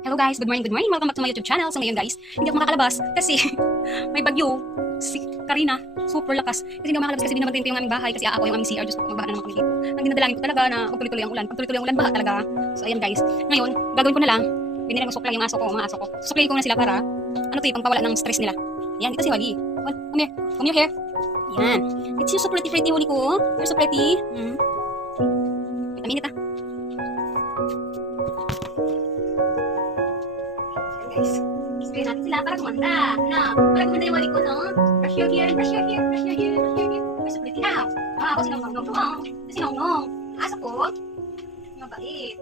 Hello guys, good morning, good morning. Welcome back to my YouTube channel. So ngayon guys, hindi ako makakalabas kasi may bagyo. Si Karina, super lakas. Kasi hindi ako makakalabas kasi binabantayan ko yung aming bahay kasi ako yung aming CR. Diyos ko, magbaha na naman kami dito. Ang dinadalangin ko talaga na magtuloy-tuloy ang ulan. Pag tuloy-tuloy ang ulan, baha talaga. So ayan guys, ngayon, gagawin ko na lang. Binili ko suklay yung aso ko, mga aso ko. Suklay ko na sila para, ano to eh, pangpawala ng stress nila. Yan, ito si Wally. Wal, come here. Come here, here. Yan. It's so pretty, pretty, Wally ko. You're so pretty. Mm. Wait a minute ah. Guys. Spray natin sila para gumanda. Na, para gumanda yung wali ko, no? Brush your hair, brush your hair, brush your hair, brush your hair. Brush your pretty now. Ah, ako sinong nong nong Sinong nong. Aso ko. Mabait.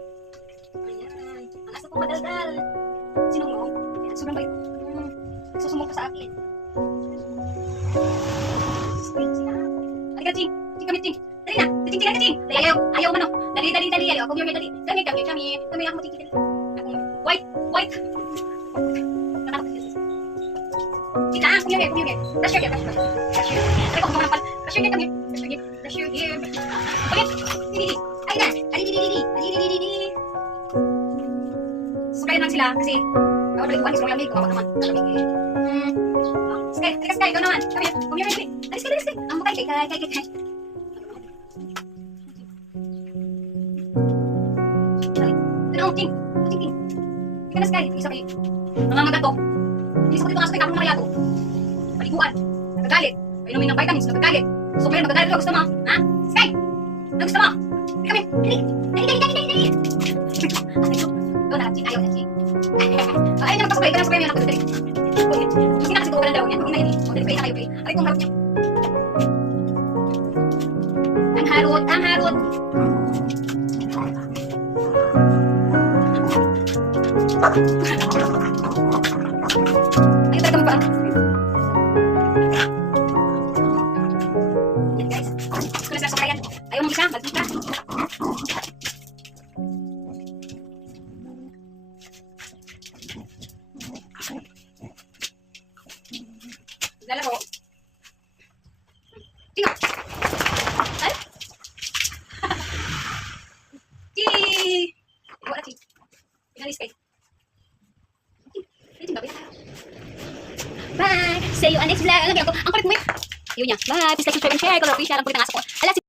Ayan. Ang aso ko madaldal. Sinong nong. Ayan, sobrang bait. Hmm. Susumok pa sa akin. Spray sila. Halika, Ching. Ching kami, Ching. Dali na. Ching, Ching, Ching. Dali, ayaw. Ayaw man, no. Dali, dali, dali. Ayaw. Here, dali. Come here. Come here, ako, Ching, Ching, dali. Ako, white, white. Come here, come here. Brush your hair, brush your hair. Brush your hair. Aray ko, kumaman pala. Brush your hair, come. Ay. Ay, lang sila kasi ako balik buwan, gusto lamig, kawawa naman. Hmm. Sky, teka Sky, ikaw naman. Come here, come here, come here. Alis ka, alis kay, kay, kay, kay. Ano, ting, ting, ting. Ika na Sky, isa kayo. Nangangagat to. Ilis ko dito nga sa kapong na to. Paliguan. Nagagalit. Painumin ng vitamins. Nagagalit. So, kaya magagalit ka. Gusto mo? Ha? Sky! Ano gusto mo? Dali kami. Dali. Dali, dali, dali, dali. Ito na, ching. Ayaw na, ching. Ay, na napasabay. Ito na sabay. May anak ko. Dali. Kasi na kasi tuwa ka ng yan. Huwag na yun. Dali, kaya na kayo. Dali. Aray kong harot niya. Ang harot, ang harot. Ayaw talaga magparang. Yan guys. Ito na sila sa kayan. Ayaw mo isa, bagay ka. Lalaro. Tingnan. Ay. Chi! Wala chi. Inalis kayo. Bye! See you on next vlog. Lagyan ko. Ang kulit mo eh. Yun niya. Bye! Please like, subscribe, and share. Color official. Ang kulit ng aso ko. Ala, si